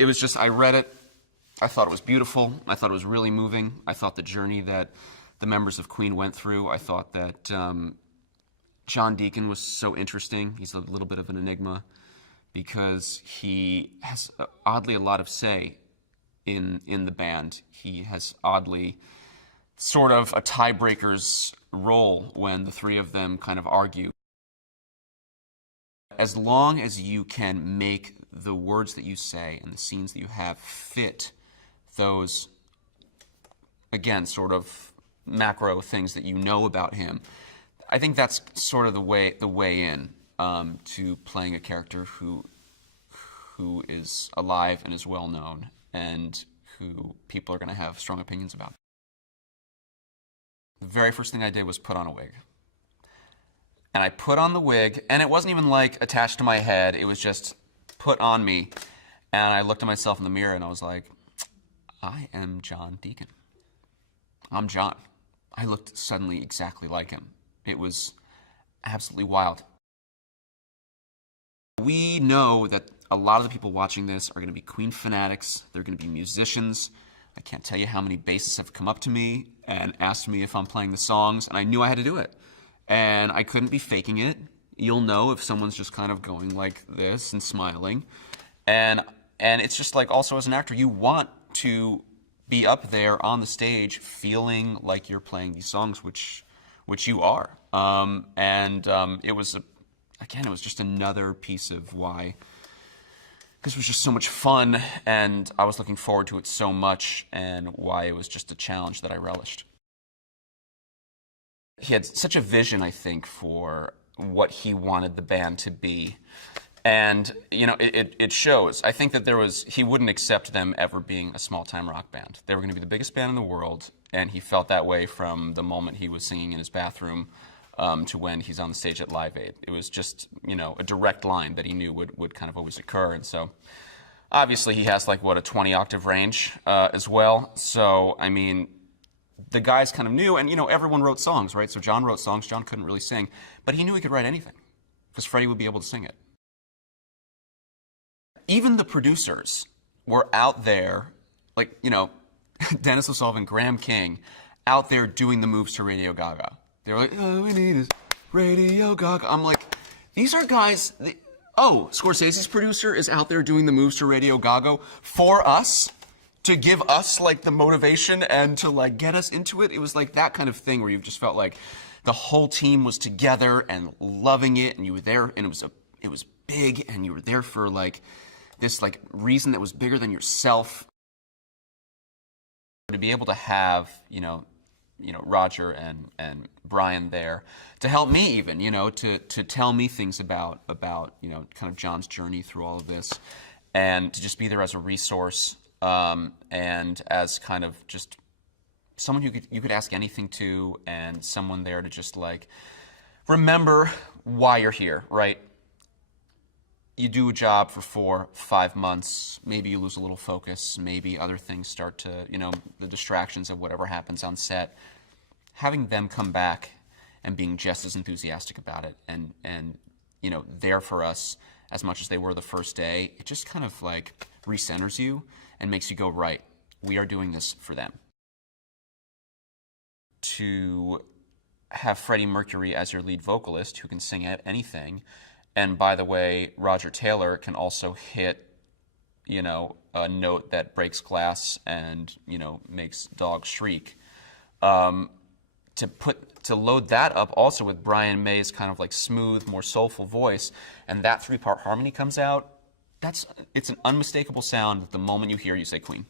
it was just, I read it, I thought it was beautiful, I thought it was really moving, I thought the journey that the members of Queen went through, I thought that John Deacon was so interesting. He's a little bit of an enigma because he has oddly a lot of say in the band. He has oddly sort of a tiebreaker's role when the three of them kind of argue. As long as you can make the words that you say and the scenes that you have fit those, again, sort of macro things that you know about him, I think that's sort of the way in to playing a character who is alive and is well known and who people are going to have strong opinions about. The very first thing I did was put on a wig. And I put on the wig, and it wasn't even like attached to my head, it was just put on me. And I looked at myself in the mirror and I was like, I am John Deacon. I'm John. I looked suddenly exactly like him. It was absolutely wild. We know that a lot of the people watching this are going to be Queen fanatics. They're going to be musicians. I can't tell you how many bassists have come up to me and asked me if I'm playing the songs, and I knew I had to do it. And I couldn't be faking it. You'll know if someone's just kind of going like this and smiling. And it's just like, also as an actor, you want to be up there on the stage feeling like you're playing these songs, which you are. It was, again, it was just another piece of why this was just so much fun, and I was looking forward to it so much, and why it was just a challenge that I relished. He had such a vision, I think, for what he wanted the band to be. And, you know, it shows. I think that he wouldn't accept them ever being a small-time rock band. They were going to be the biggest band in the world, and he felt that way from the moment he was singing in his bathroom to when he's on the stage at Live Aid. It was just, you know, a direct line that he knew would kind of always occur. And so, obviously, he has, like, what, a 20-octave range as well. So, I mean, the guys kind of knew, and, you know, everyone wrote songs, right? So John wrote songs. John couldn't really sing, but he knew he could write anything because Freddie would be able to sing it. Even the producers were out there, like, you know, Dennis O'Sullivan, Graham King, out there doing the moves to Radio Gaga. They were like, all we need is Radio Gaga. I'm like, these are guys, Scorsese's producer is out there doing the moves to Radio Gaga for us, to give us, like, the motivation and to, like, get us into it. It was like that kind of thing where you just felt like the whole team was together and loving it, and you were there, and it was big, and you were there for, like, this, like, reason that was bigger than yourself. To be able to have, you know, Roger and Brian there to help me, even, you know, to tell me things about, you know, kind of John's journey through all of this, and to just be there as a resource, and as kind of just someone you could ask anything to, and someone there to just, like, remember why you're here, right? You do a job for 4-5 months, maybe you lose a little focus, maybe other things start to, you know, the distractions of whatever happens on set. Having them come back and being just as enthusiastic about it and you know, there for us as much as they were the first day, it just kind of, like, recenters you and makes you go, right, we are doing this for them. To have Freddie Mercury as your lead vocalist who can sing at anything, and by the way, Roger Taylor can also hit, you know, a note that breaks glass and, you know, makes dogs shriek. To load that up also with Brian May's kind of, like, smooth, more soulful voice, and that 3-part harmony comes out, it's an unmistakable sound the moment you hear you say Queen.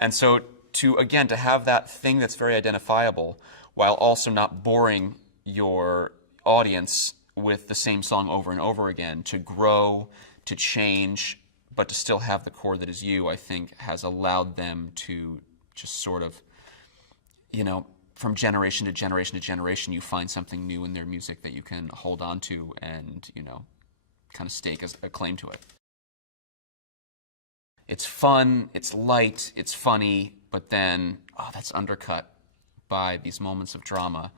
And so to have that thing that's very identifiable while also not boring your audience with the same song over and over again, to grow, to change, but to still have the core that is you, I think has allowed them to just sort of, you know, from generation to generation to generation, you find something new in their music that you can hold on to and, you know, kind of stake as a claim to it. It's fun, it's light, it's funny, but then, that's undercut by these moments of drama.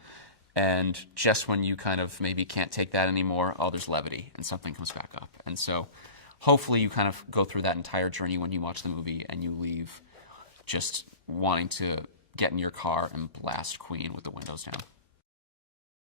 And just when you kind of maybe can't take that anymore, there's levity, and something comes back up. And so hopefully you kind of go through that entire journey when you watch the movie and you leave just wanting to get in your car and blast Queen with the windows down.